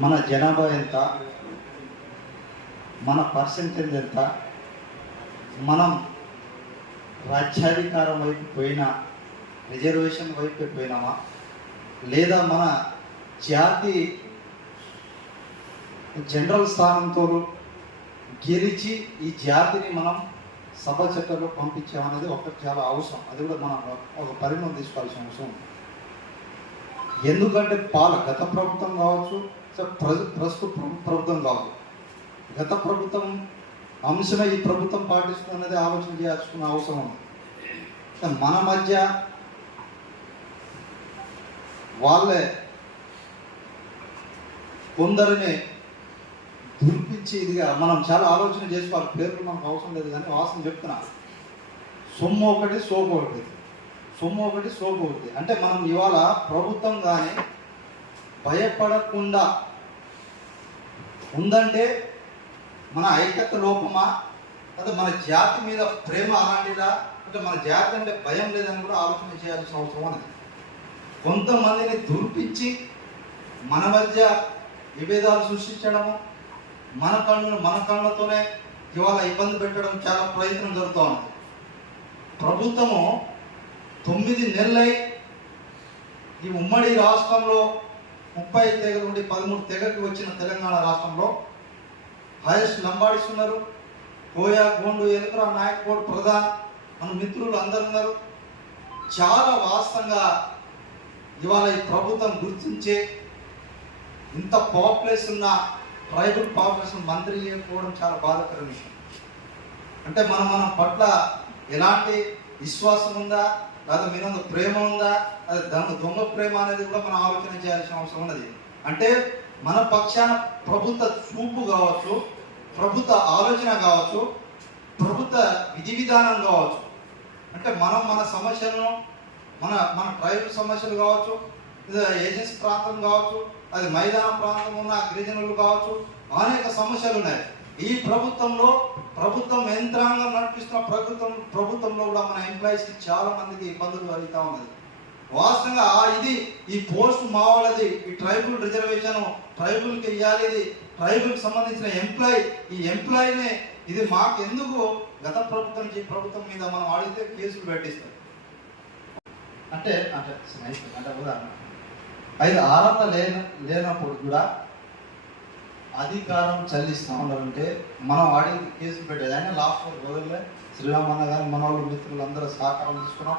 మన జనాభా ఎంత? మన పర్సెంటేజ్ ఎంత? మనం రాజ్యాధికారం వైపు పోయినా రిజర్వేషన్ వైపు పోయినామా? లేదా మన జాతి జనరల్ స్థానంతో గెలిచి ఈ జాతిని మనం సభ చట్టంలో పంపించామనేది ఒక చాలా అవసరం. అది కూడా మనం ఒక పరిణామం తీసుకోవాల్సిన అవసరం ఉంది. ఎందుకంటే పాల గత ప్రభుత్వం కావచ్చు ప్ర- ప్రస్తుత ప్రభుత్వం కావచ్చు గత ప్రభుత్వం అంశమే ఈ ప్రభుత్వం పాటిస్తుంది అనేది ఆలోచన చేయాల్సిన అవసరం ఉంది. మన మధ్య వాళ్ళే కొందరిని దుర్పించి ఇదిగా మనం చాలా ఆలోచన చేసుకోవాలి పేర్లు మనకు అవసరం లేదు కానీ వాసన చెప్తున్నా సొమ్ము ఒకటి సోపు ఒకటి. సొమ్ము ఒకటి సోపు ఒకటి అంటే మనం ఇవాళ ప్రభుత్వం కానీ భయపడకుండా ఉందంటే మన ఐక్యత లోపమా? లేదా మన జాతి మీద ప్రేమ అలాంటిదా? అంటే మన జాతి అంటే భయం లేదని కూడా ఆలోచన చేయాల్సిన అవసరం అనేది కొంతమందిని దుర్పించి మన మధ్య విభేదాలు సృష్టించడము మన కళ్ళు మన కళ్ళతోనే ఇవాళ ఇబ్బంది పెట్టడం చాలా ప్రయత్నం జరుగుతూ ఉంది. ప్రభుత్వము తొమ్మిది నెలలై ఈ ఉమ్మడి రాష్ట్రంలో ముప్పై తెగల నుండి పదమూడు తెగకి వచ్చిన తెలంగాణ రాష్ట్రంలో హైయెస్ట్ లంబాడిస్తున్నారు. కోయా గోండు ఎలుకరా నాయక్ ప్రధాన్ మన మిత్రులు అందరు ఉన్నారు చాలా వాస్తవంగా ఇవాళ ఈ ప్రభుత్వం గుర్తించే ఇంత పాపులేషన్ ఉన్న ట్రైబల్ పాపులేషన్ మంత్రి చేయకపోవడం చాలా బాధాకర విషయం. అంటే మనం మనం పట్ల ఎలాంటి విశ్వాసం ఉందా? లేదా మీ మీద ప్రేమ ఉందా అది దొంగ దొంగ ప్రేమ అనేది కూడా మనం ఆలోచన చేయాల్సిన అవసరం ఉన్నది. అంటే మన పక్షాన ప్రభుత్వ చూపు కావచ్చు ప్రభుత్వ ఆలోచన కావచ్చు ప్రభుత్వ విధి విధానం కావచ్చు. అంటే మనం మన సమస్యలను మన మన ట్రైబల్ సమస్యలు కావచ్చు ఏజెన్సీ ప్రాంతం కావచ్చు అది మైదాన ప్రాంతం ఉన్న గిరిజనులు కావచ్చు అనేక సమస్యలు ఉన్నాయి. ఈ ప్రభుత్వంలో ప్రభుత్వం యంత్రాంగం నడిపిస్తున్న ప్రభుత్వం ప్రభుత్వంలో కూడా మన ఎంప్లాయీస్కి చాలా మందికి ఇబ్బందులు కలుగుతూ ఉన్నది. వాస్తవంగా ఆ ఇది ఈ పోస్ట్ మా వాళ్ళది ఈ ట్రైబుల్ రిజర్వేషన్ ట్రైబుల్కి ఇవ్వాలి ఇది ట్రైబుల్కి సంబంధించిన ఎంప్లాయీ ఈ ఎంప్లాయీనే ఇది మాకు ఎందుకు గత ప్రభుత్వం ఈ ప్రభుత్వం మీద మనం అడిగితే కేసులు పెట్టిస్తాం. అంటే అంటే అంటే ఉదాహరణ. అయితే అర్హత లేన లేనప్పుడు కూడా అధికారం చెల్లిస్తా ఉన్నారంటే మనం వాడికి కేసు పెట్టేది అయినా లాస్ట్ రోజుల్లో శ్రీరామన్న గారు మన వాళ్ళు మిత్రులు అందరూ సహకారం తీసుకున్నాం.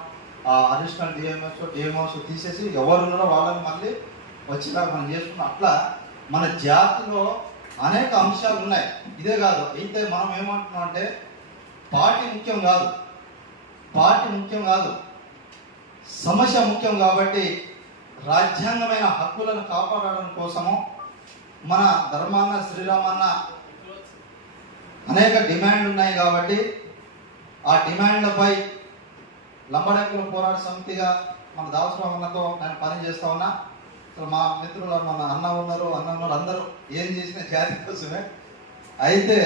ఆ అడిషనల్ డిఎంఎస్ డిఎంఎస్ తీసేసి ఎవరు ఉన్నారో వాళ్ళని మళ్ళీ వచ్చేలా మనం చేసుకున్నాం. అట్లా మన జాతిలో అనేక అంశాలు ఉన్నాయి. ఇదే కాదు అయితే మనం ఏమంటున్నాం అంటే పార్టీ ముఖ్యం కాదు. పార్టీ ముఖ్యం కాదు. సమస్య ముఖ్యం కాబట్టి రాజ్యాంగమైన హక్కులను కాపాడడం కోసము మన ధర్మాన్న శ్రీరామన్న అనేక డిమాండ్లు ఉన్నాయి కాబట్టి ఆ డిమాండ్లపై లంబడకుల పోరాట సమితిగా మన దాసరావు అన్నతో నేను పని చేస్తా ఉన్నా. అసలు మా మిత్రులు మన అన్న ఉన్నారు అన్న ఉన్నారు అందరూ ఏం చేసిన జాతి కోసమే. అయితే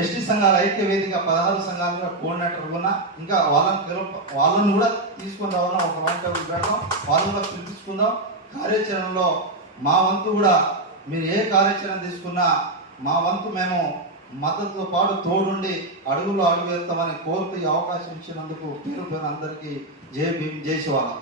ఎస్టీ సంఘాల ఐక్య వేదిక పదహారు సంఘాలుగా కోఆర్డినేటర్ ఉన్నా ఇంకా వాళ్ళని పిలువ వాళ్ళని కూడా తీసుకుని రావాలన్నా ఒక రౌండ్ టేబుల్ పెడదాం వాళ్ళని కూడా పిలిపించుకుందాం. కార్యాచరణలో మా వంతు కూడా మీరు ఏ కార్యాచరణ తీసుకున్నా మా వంతు మేము మద్దతుతో పాటు తోడుండి అడుగులో అడుగు వేస్తామని కోరుతూ ఈ అవకాశం ఇచ్చినందుకు పేరు పేరు అందరికీ జై భీమ్ జై శివాలా